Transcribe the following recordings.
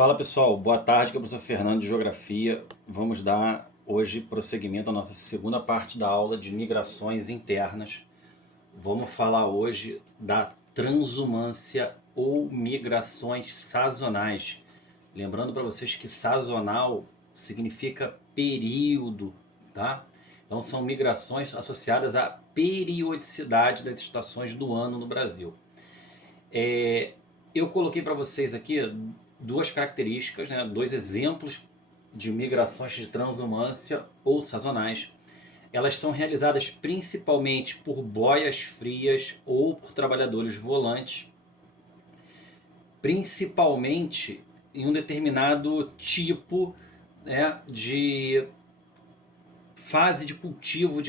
Fala pessoal, boa tarde, que é o professor Fernando de Geografia. Vamos dar hoje prosseguimento à nossa segunda parte da aula de migrações internas. Vamos falar hoje da transumância ou migrações sazonais. Lembrando para vocês que sazonal significa período, tá? Então são migrações associadas à periodicidade das estações do ano no Brasil. Eu coloquei para vocês aqui duas características, né, dois exemplos de migrações de transumância ou sazonais. Elas são realizadas principalmente por boias frias ou por trabalhadores volantes, principalmente em um determinado tipo, né, de fase de cultivo,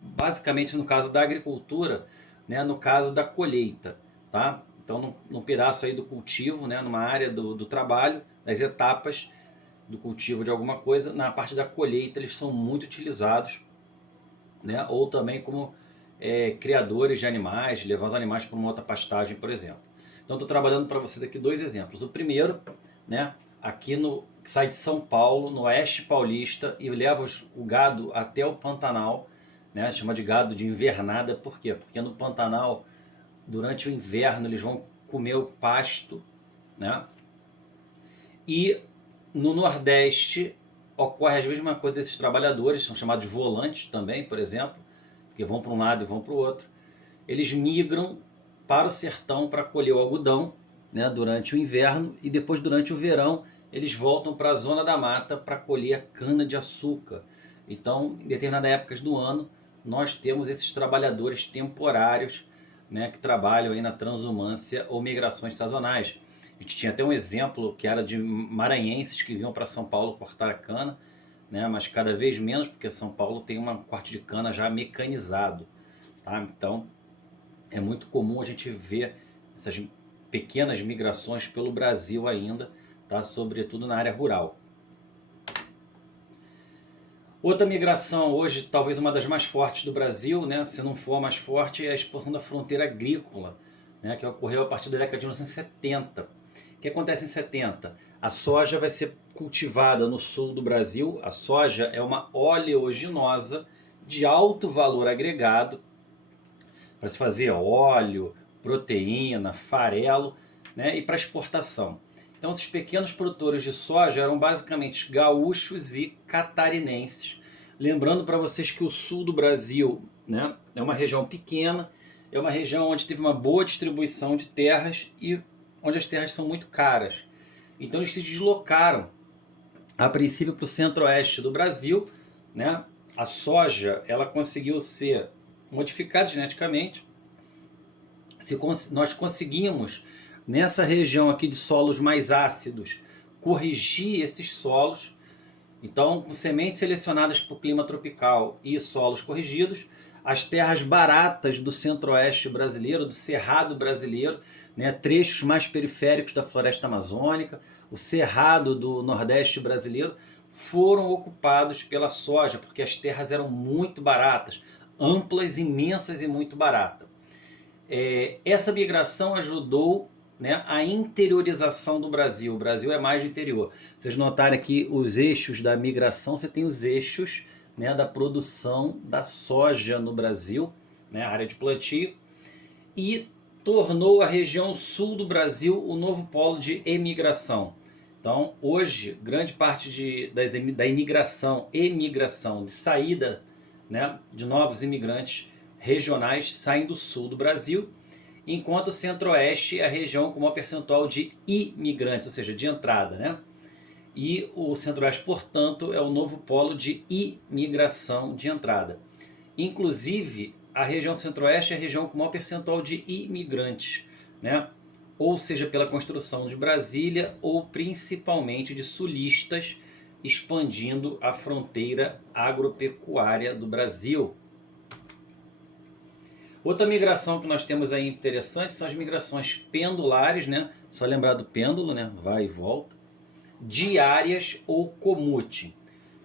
basicamente no caso da agricultura, né, no caso da colheita, tá? Então, num pedaço aí do cultivo, né, numa área do trabalho, das etapas do cultivo de alguma coisa, na parte da colheita eles são muito utilizados, né, ou também como criadores de animais, levando os animais para uma outra pastagem, por exemplo. Então, estou trabalhando para vocês aqui dois exemplos. O primeiro, né, aqui que sai de São Paulo, no oeste paulista, e leva o gado até o Pantanal, né, chama de gado de invernada. Por quê? Porque no Pantanal, durante o inverno, eles vão comer o pasto, né? E no Nordeste ocorre a mesma coisa desses trabalhadores, são chamados volantes também, por exemplo, que vão para um lado e vão para o outro. Eles migram para o sertão para colher o algodão, né, durante o inverno, e depois durante o verão eles voltam para a zona da mata para colher a cana de açúcar. Então, em determinadas épocas do ano, nós temos esses trabalhadores temporários, né, que trabalham aí na transumância ou migrações sazonais. A gente tinha até um exemplo que era de maranhenses que vinham para São Paulo cortar a cana, né, mas cada vez menos, porque São Paulo tem um corte de cana já mecanizado. Tá? Então, é muito comum a gente ver essas pequenas migrações pelo Brasil ainda, tá? Sobretudo na área rural. Outra migração hoje, talvez uma das mais fortes do Brasil, né, se não for a mais forte, é a expansão da fronteira agrícola, né, que ocorreu a partir da década de 1970. O que acontece em 70? A soja vai ser cultivada no sul do Brasil. A soja é uma oleaginosa de alto valor agregado para se fazer óleo, proteína, farelo, né, e para exportação. Então, esses pequenos produtores de soja eram basicamente gaúchos e catarinenses. Lembrando para vocês que o sul do Brasil, né, é uma região pequena, é uma região onde teve uma boa distribuição de terras e onde as terras são muito caras. Então, eles se deslocaram, a princípio, para o centro-oeste do Brasil. Né? A soja ela conseguiu ser modificada geneticamente. Nós conseguimos, nessa região aqui de solos mais ácidos, corrigir esses solos. Então, com sementes selecionadas para o clima tropical e solos corrigidos, as terras baratas do centro-oeste brasileiro, do cerrado brasileiro, né, trechos mais periféricos da floresta amazônica, o cerrado do nordeste brasileiro, foram ocupados pela soja, porque as terras eram muito baratas, amplas, imensas e muito baratas. Essa migração ajudou, né, a interiorização do Brasil. O Brasil é mais do interior. Vocês notarem aqui os eixos da migração, você tem os eixos, né, da produção da soja no Brasil, né, a área de plantio, e tornou a região sul do Brasil o novo polo de emigração. Então, hoje, grande parte da imigração, de saída, né, de novos imigrantes regionais saem do sul do Brasil, enquanto o centro-oeste é a região com maior percentual de imigrantes, ou seja, de entrada. Né? E o centro-oeste, portanto, é o novo polo de imigração de entrada. Inclusive, a região centro-oeste é a região com maior percentual de imigrantes, né? Ou seja, pela construção de Brasília ou principalmente de sulistas expandindo a fronteira agropecuária do Brasil. Outra migração que nós temos aí interessante são as migrações pendulares, né? Só lembrar do pêndulo, né? Vai e volta. Diárias ou comute.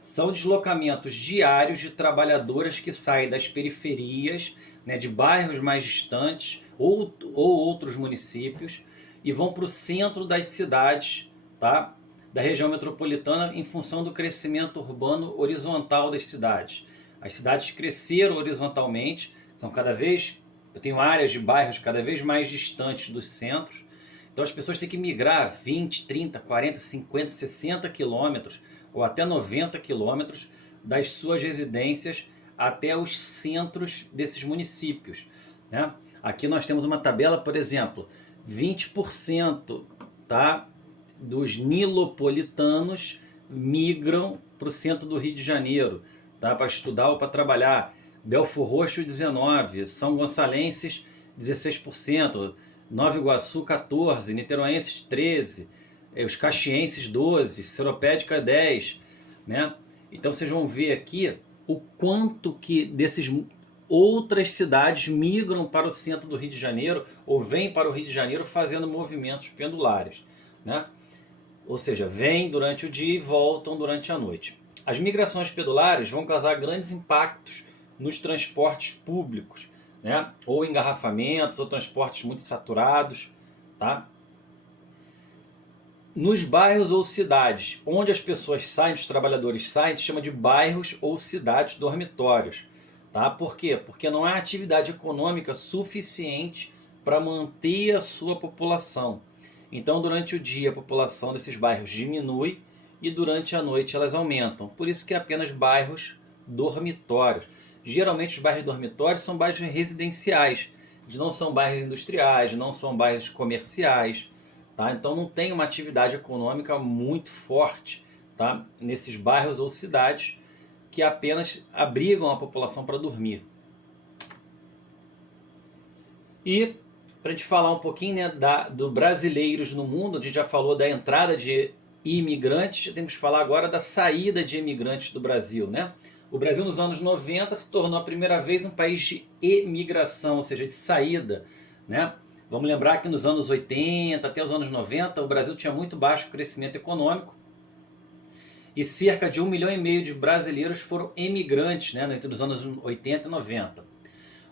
São deslocamentos diários de trabalhadoras que saem das periferias, né, de bairros mais distantes ou outros municípios e vão para o centro das cidades, tá? Da região metropolitana em função do crescimento urbano horizontal das cidades. As cidades cresceram horizontalmente, são cada vez, eu tenho áreas de bairros cada vez mais distantes dos centros, então as pessoas têm que migrar 20, 30, 40, 50, 60 quilômetros ou até 90 quilômetros das suas residências até os centros desses municípios, né? Aqui nós temos uma tabela, por exemplo, 20%, tá, dos nilopolitanos migram para o centro do Rio de Janeiro, tá, para estudar ou para trabalhar. Belfor Roxo 19%, São Gonçalenses 16%, Nova Iguaçu 14%, Niteroenses 13%, os Caxienses 12%, Seropédica 10%, né? Então vocês vão ver aqui o quanto que desses outras cidades migram para o centro do Rio de Janeiro ou vêm para o Rio de Janeiro fazendo movimentos pendulares, né? Ou seja, vêm durante o dia e voltam durante a noite. As migrações pendulares vão causar grandes impactos nos transportes públicos, né? Ou engarrafamentos, ou transportes muito saturados, tá? Nos bairros ou cidades onde as pessoas saem, os trabalhadores saem, se chama de bairros ou cidades dormitórios. Tá? Por quê? Porque não há atividade econômica suficiente para manter a sua população. Então, durante o dia, a população desses bairros diminui e durante a noite elas aumentam. Por isso que é apenas bairros dormitórios. Geralmente os bairros dormitórios são bairros residenciais. Eles não são bairros industriais, não são bairros comerciais. Tá? Então não tem uma atividade econômica muito forte, tá, nesses bairros ou cidades que apenas abrigam a população para dormir. E para a gente falar um pouquinho, né, do brasileiros no mundo, a gente já falou da entrada de imigrantes, temos que falar agora da saída de imigrantes do Brasil, né? O Brasil nos anos 90 se tornou a primeira vez um país de emigração, ou seja, de saída, né? Vamos lembrar que nos anos 80 até os anos 90 o Brasil tinha muito baixo crescimento econômico e cerca de 1,5 milhão de brasileiros foram emigrantes, né, entre os anos 80 e 90.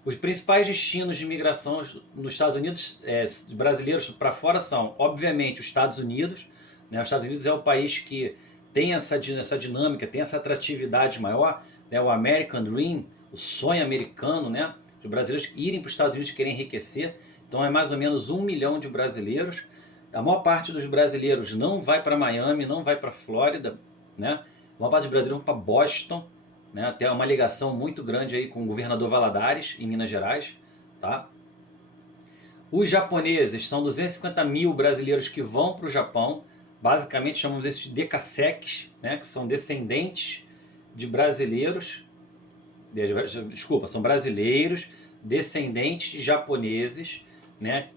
Os principais destinos de imigração nos Estados Unidos, brasileiros para fora, são, obviamente, os Estados Unidos. Né? Os Estados Unidos é o país que tem essa dinâmica, tem essa atratividade maior, né? O American Dream, o sonho americano, né? Os brasileiros irem para os Estados Unidos querem enriquecer. Então é mais ou menos 1 milhão de brasileiros. A maior parte dos brasileiros não vai para Miami, não vai para Flórida, né? A maior parte dos brasileiros vão para Boston, né? Tem uma ligação muito grande aí com o governador Valadares, em Minas Gerais, tá? Os japoneses, são 250 mil brasileiros que vão para o Japão, basicamente chamamos esses de decasseques, né? Que são descendentes de brasileiros, desculpa, são brasileiros, descendentes de japoneses, né?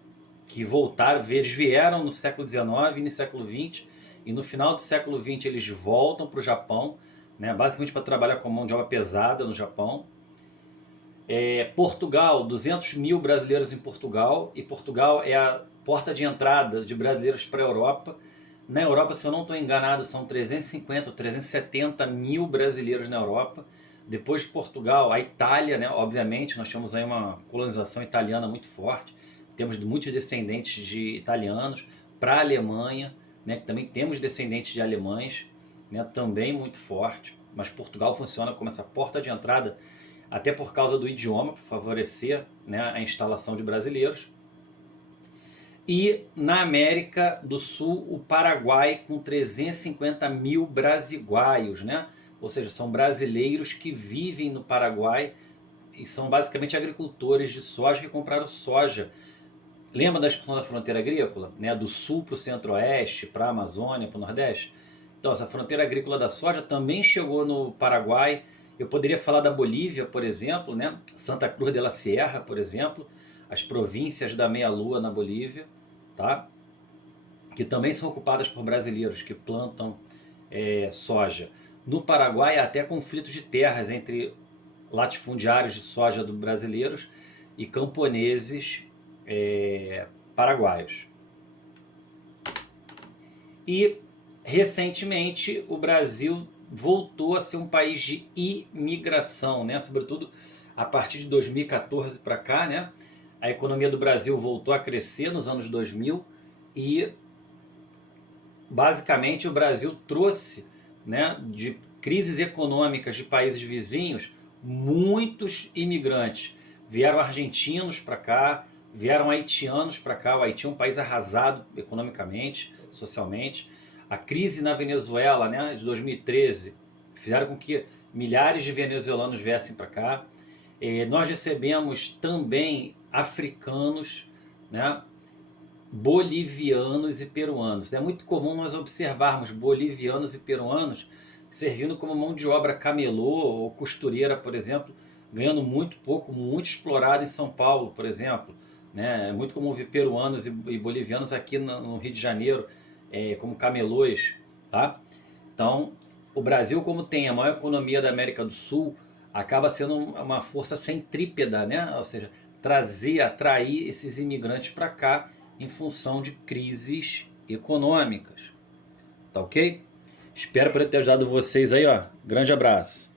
Que voltaram, eles vieram no século XIX e no século XX, e no final do século XX eles voltam para o Japão, né, basicamente para trabalhar com mão de obra pesada no Japão. Portugal, 200 mil brasileiros em Portugal, e Portugal é a porta de entrada de brasileiros para a Europa. Na Europa, se eu não estou enganado, são 350 ou 370 mil brasileiros na Europa. Depois de Portugal, a Itália, né, obviamente, nós temos aí uma colonização italiana muito forte, temos muitos descendentes de italianos, para a Alemanha, né, que também temos descendentes de alemães, né, também muito forte, mas Portugal funciona como essa porta de entrada, até por causa do idioma, para favorecer, né, a instalação de brasileiros. E na América do Sul, o Paraguai, com 350 mil brasiguaios, né? Ou seja, são brasileiros que vivem no Paraguai e são basicamente agricultores de soja que compraram soja. Lembra da discussão da fronteira agrícola? Né? Do sul para o centro-oeste, para a Amazônia, para o nordeste? Então, essa fronteira agrícola da soja também chegou no Paraguai. Eu poderia falar da Bolívia, por exemplo, né? Santa Cruz de la Sierra, por exemplo, as províncias da meia-lua na Bolívia, tá? Que também são ocupadas por brasileiros que plantam soja. No Paraguai há até conflitos de terras entre latifundiários de soja dos brasileiros e camponeses paraguaios. E recentemente o Brasil voltou a ser um país de imigração, né? Sobretudo a partir de 2014 para cá, né? A economia do Brasil voltou a crescer nos anos 2000 e basicamente o Brasil trouxe, né, de crises econômicas de países vizinhos muitos imigrantes. Vieram argentinos para cá, vieram haitianos para cá. O Haiti é um país arrasado economicamente, socialmente. A crise na Venezuela, né, de 2013 fizeram com que milhares de venezuelanos viessem para cá. Nós recebemos também africanos, né, bolivianos e peruanos. É muito comum nós observarmos bolivianos e peruanos servindo como mão de obra camelô ou costureira, por exemplo, ganhando muito pouco, muito explorado em São Paulo, por exemplo. Né? É muito comum ver peruanos e bolivianos aqui no Rio de Janeiro como camelôs. Tá? Então, o Brasil, como tem a maior economia da América do Sul, acaba sendo uma força centrípeta, né? Ou seja, atrair esses imigrantes para cá em função de crises econômicas. Tá ok? Espero poder ter ajudado vocês aí, ó. Grande abraço.